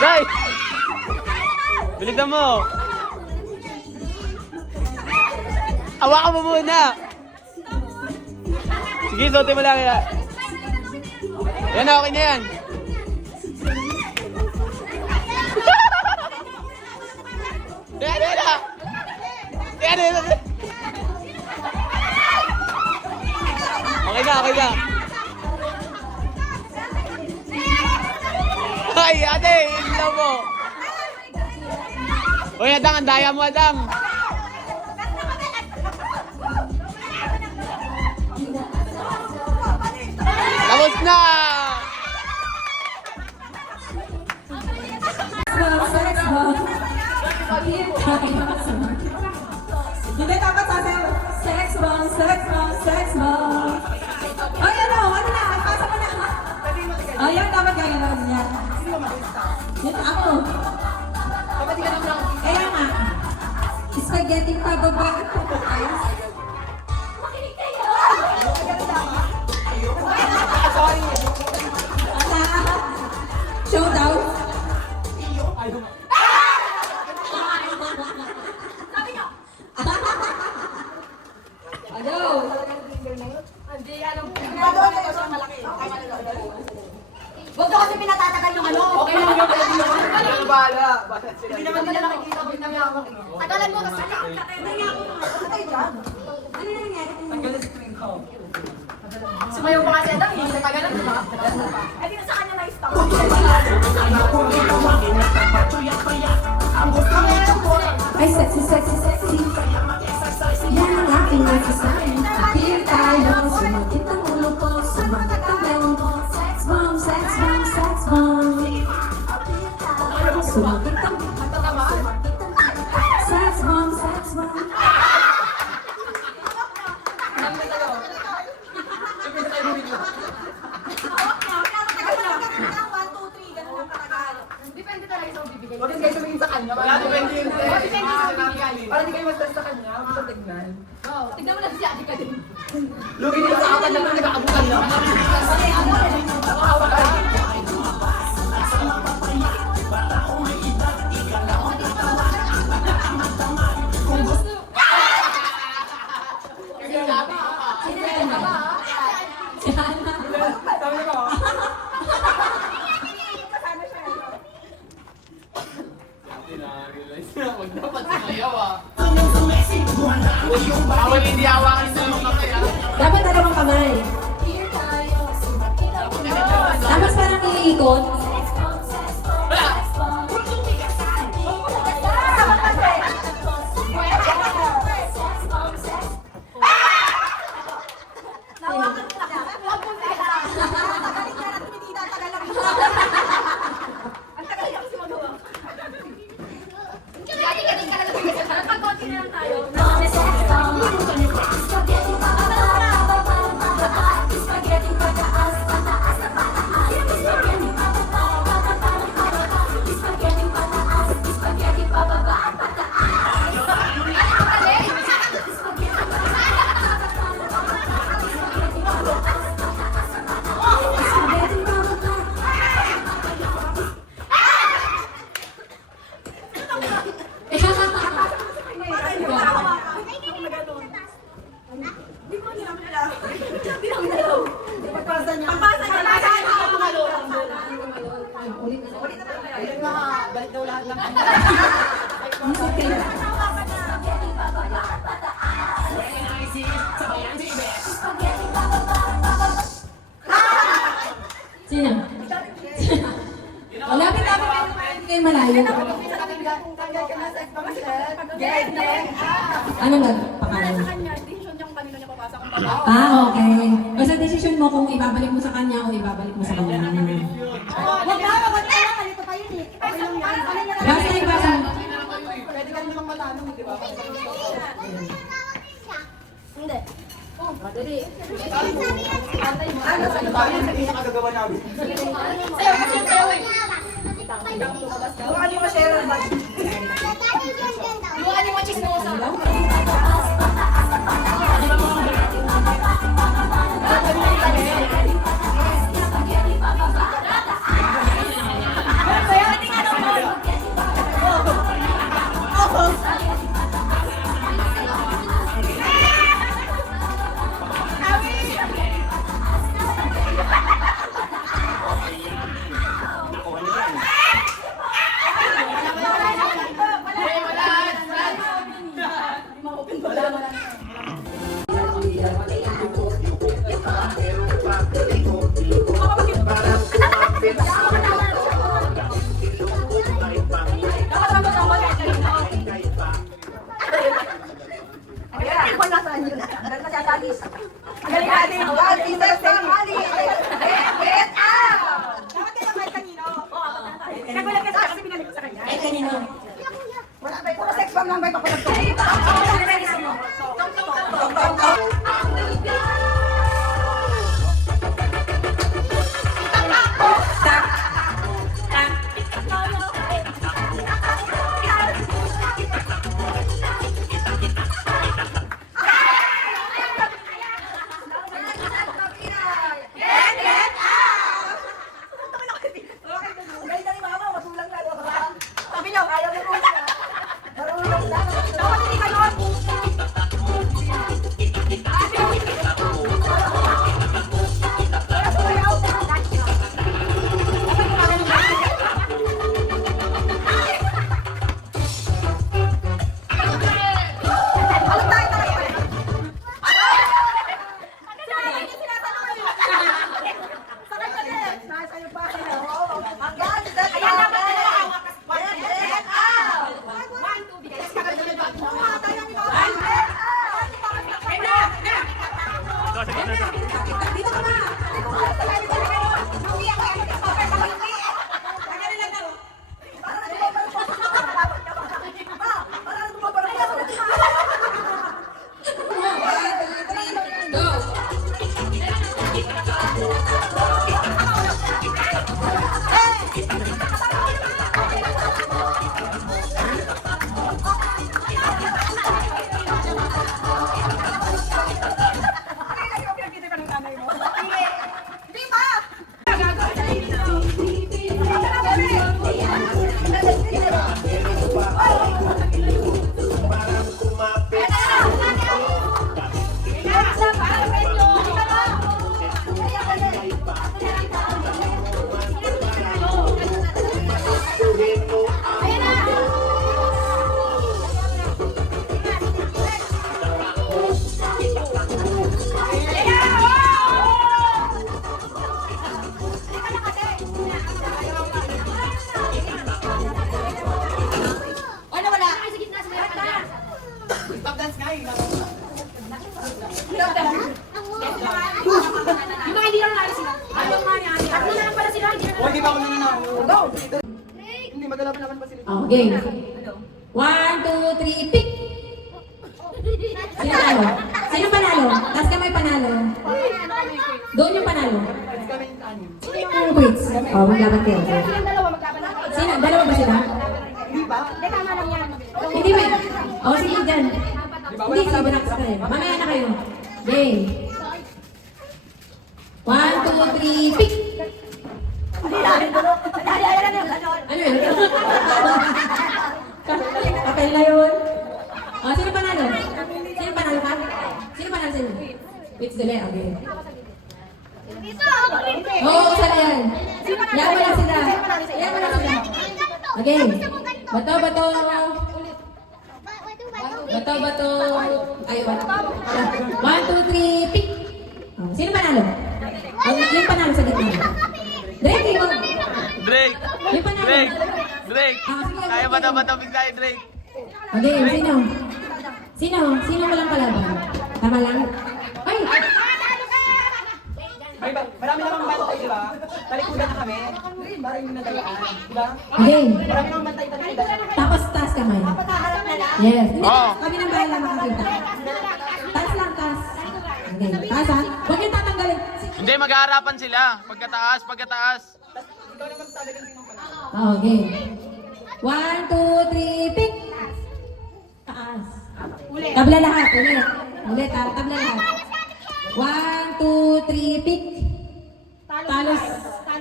Dai! Bilisan mo! Hawakan mo muna! Sige, sote mo lang yan. Yan na, okay na yan. Yan na! Yan na! Okay na, okay na. Ay, ate, ilaw mo. Uy, Adang, ang daya mo, Adang. Tapos na! Hindi dapat sasayaw. Sex bomb, sex bomb, sex bomb. Ay, ano na, pasa mo na. Ayan, dapat gagawin niya. Yan ako. Kaya nga. Spaghetti pababa at pupukay. Makinig kayo! Sorry. Showdown. Sabi nyo! Ano? Hindi, ano? Madoon na yung malaki. Huwag daw kasi pinatatagal yung ano. Okay lang yung pwede naman. Ano bahala? Hindi naman nila nakikita ko yung nangyawa. Tagalan mo kasi lang. Nangyawa ko. Patay dyan. Ano na nangyari? Tanggal na screen ko. Sumayaw pa kasi Adam, hindi natagalan mo ba? Eh, di na sa kanya na-stop. Ay, sexy, sexy, sexy. Yan ang aking nasasabi. Here tayo, sumakit ang ulo ko, sumakit ang leon ko. Sex bomb, sex bomb, sex bomb. Sumakit ang sex bomb, sex bomb. Depende talaga sa bibigay. Huwag kayo sumingin sa kanya. Depende yun. Para hindi kayo mag-stress sa kanya. Huwag sa tignan. Oo. Tignan mo lang si Ate ka din. Lugi nila sa akin na nag-aabutan lang. Dapat sumayaw ah. Bawal hindi hawakan sa mga kamay ah. Dapat dalawang kamay. Tapos parang iikot. Balik daw lahat ng Sino? Malapit kayo malayo. Ano nagpakalan? Okay. Basta desisyon mo kung ibabalik mo sa kanya o ibabalik mo sa kanya. Wag na, ganito pa yun eh. Basta ibasa. Pwede ka namang matanong, di ba? Hindi. Oh, madali. Ano ba yan? Hindi siya kagagawa namin. Sayo, sayo eh. Bukan niyo ma-share ang bag. Bukan yung mga chismosa. Kaya Ano wala? Sa gitna, sa gitna. Stop dance nga eh. Yung mga hindi lang nalo sila. Ayaw nga niya. Tatlo na lang pala sila. O, hindi pa ako nananalo. Hindi, magalaban-laban pa sila. Oh, game. 1, 2, 3, pick! Sino panalo? Sino panalo? Taas kamay panalo. Doon yung panalo. Kasi kami yung anim. Sino yung quits? Oh, maglaban kayo. Silang dalawa maglaban na. Sino? Dalawa ba sila? Hindi ba? Hindi, tama lang yan. Hindi ba? Oh, sige dyan. Hindi, sige, relax ka rin. Mamaya na kayo. Game. 1, 2, 3, pick! Ano yun? Kapel na yun. Oh, sino panalo? Sino panalo ka? Sino panalo sa'yo? It's the lay, okay. Oo, sana yan. Yan mo lang sila. Yan mo lang sila. Okay. Bato, bato. Bato, bato. Ay, bato. 1, 2, 3, pick. Oh, sino panalo? Oh, yung panalo sa gitna. Drake, yung... Drake! Yung panalo. Drake! Drake! Ah, sige, Kaya ba okay. na matabig tayo, Drake? Okay, sino? Sino? Sino walang kalaban? Tama lang? Ay! Ay, marami namang bantay, di ba? Talikudan na kami. Parang yung nadalaan. Di ba? Okay. Marami namang bantay, talikudan. Tapos taas kamay. Papaharap na lang. Yes. Hindi, Oo. kami nang bahala makakita. Taas lang, taas. Okay, taas ha? Huwag yung tatanggalin. Hindi, mag-aarapan sila. Pagkataas, pagkataas. Ikaw naman sabi kung sinong panalo. Okay. 1, 2, 3, pick! Taas. Tabla lahat, ulit. Ulit ha, tabla lahat. 1, 2, 3, pick! Talo ka.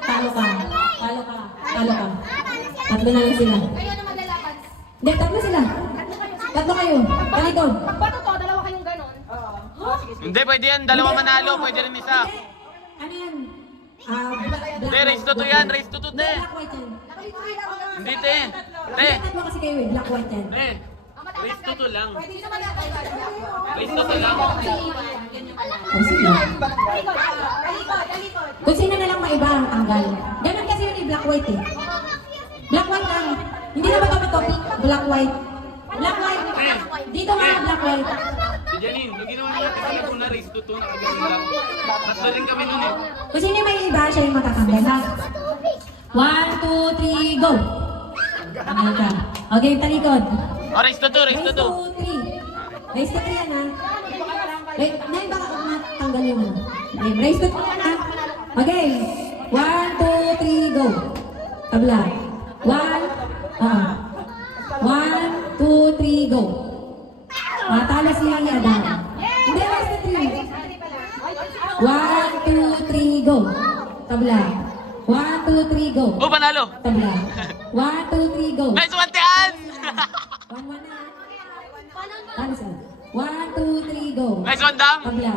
Talo ka. Talo ka. Tatlo na lang sila. Kayo na maglalaban. Hindi, tatlo sila. Tatlo kayo. Talikod. Pagbato to, dalawa kayong ganon. Oo. Sige, sige. Hindi, pwede yan. Dalawa manalo. Pwede rin isa. Ano yan? Hindi, race to 2 yan. Race to 2, te. Black, white yan. Hindi, te. Te. Tatlo kasi kayo eh. Black, white yan. Te. Race to 2 lang. Pwede naman natin. Race to 2 lang. Oh, sige. Talikod, talikod. Kung sino na lang maiba ang tanggal. Ganun kasi yun eh, black, white eh. Black, white lang. Hindi na ba ito topic? Black, white. Black, white. Dito mga black, white. Si Janine, yung ginawa natin sa kung na race to 2, nakagaling lang. Tatlo rin kami nun eh. Kung sino yung may iba, siya yung matatanggal ha. 1, 2, 3, go! Tanggal ka. Okay, talikod. Oh, race to 2, race to 2. 3. Race to 3 yan ha. Wait, Nay, baka matanggal yung ano. Okay, race to 3 ha. Okay. 1, 2, 3, go. Tabla. 1, 1, 2, 3, go. Talo si Adam. Hindi, race to 3. 1, 2, 3, go. Tabla. 1, 2, 3, go. Oh, panalo. Tabla. 1, 2, 3, go. Nice one, Tian! 1, 1 na. Talo sila. 1, 2, 3, go. Nice one, Dam! Tabla.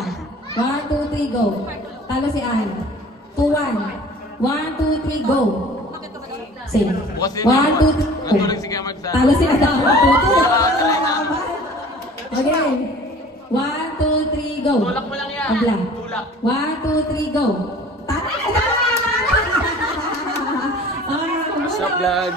1, 2, 3, go. Talo si Ahal. 2, 1. 1, 2, 3, go. Same. 1, 2, 3, Ano rin sige magsa. Talo si Adam. 2, 2. Okay. 1, 2, 3, go. Tulak mo lang yan. Tabla. Tulak. 1, 2, 3, go. Talo! Sa vlog.